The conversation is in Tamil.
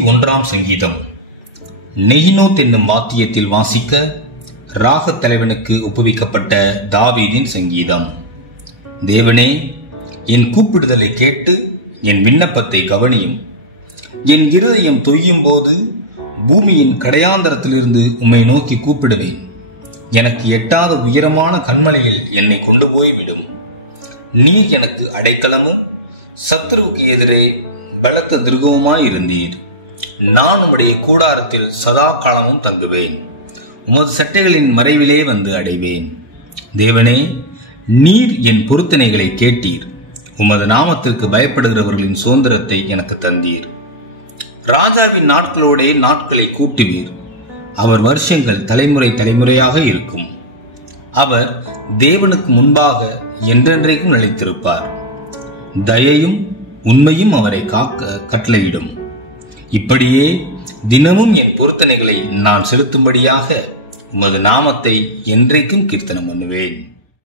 101 சங்கீதம். நெகினோத் என்னும் வாத்தியத்தில் வாசிக்க ராகத் தலைவனுக்கு ஒப்புவிக்கப்பட்ட தாவீதின் சங்கீதம். தேவனே, என் கூப்பிடுதலை கேட்டு என் விண்ணப்பத்தை கவனியும். என் இருதயம் தொய்யும் போது பூமியின் கடையாந்தரத்திலிருந்து உம்மை நோக்கி கூப்பிடுவேன். எனக்கு எட்டாத உயரமான கண்மலையில் என்னை கொண்டு போய்விடும். நீர் எனக்கு அடைக்கலமும் சத்துருவுக்கு எதிரே பலத்த துர்கவுமாயிருந்தீர். நான் உம்முடைய கூடாரத்தில் சதா காலமும் தங்குவேன். உமது சட்டைகளின் மறைவிலே வந்து அடைவேன். தேவனே, நீர் என் பொருத்தனைகளை கேட்டீர். உமது நாமத்திற்கு பயப்படுகிறவர்களின் சுதந்திரத்தை எனக்கு தந்தீர். ராஜாவின் நாட்களோடே நாட்களை கூட்டுவீர். அவர் வருஷங்கள் தலைமுறை தலைமுறையாக இருக்கும். அவர் தேவனுக்கு முன்பாக என்றென்றைக்கும் நிலைத்திருப்பார். தயையும் உண்மையும் அவரை காக்க கட்டளையிடும். இப்படியே தினமும் என் பொருத்தனைகளை நான் செலுத்தும்படியாக உமது நாமத்தை என்றைக்கும் கீர்த்தனம் பண்ணுவேன்.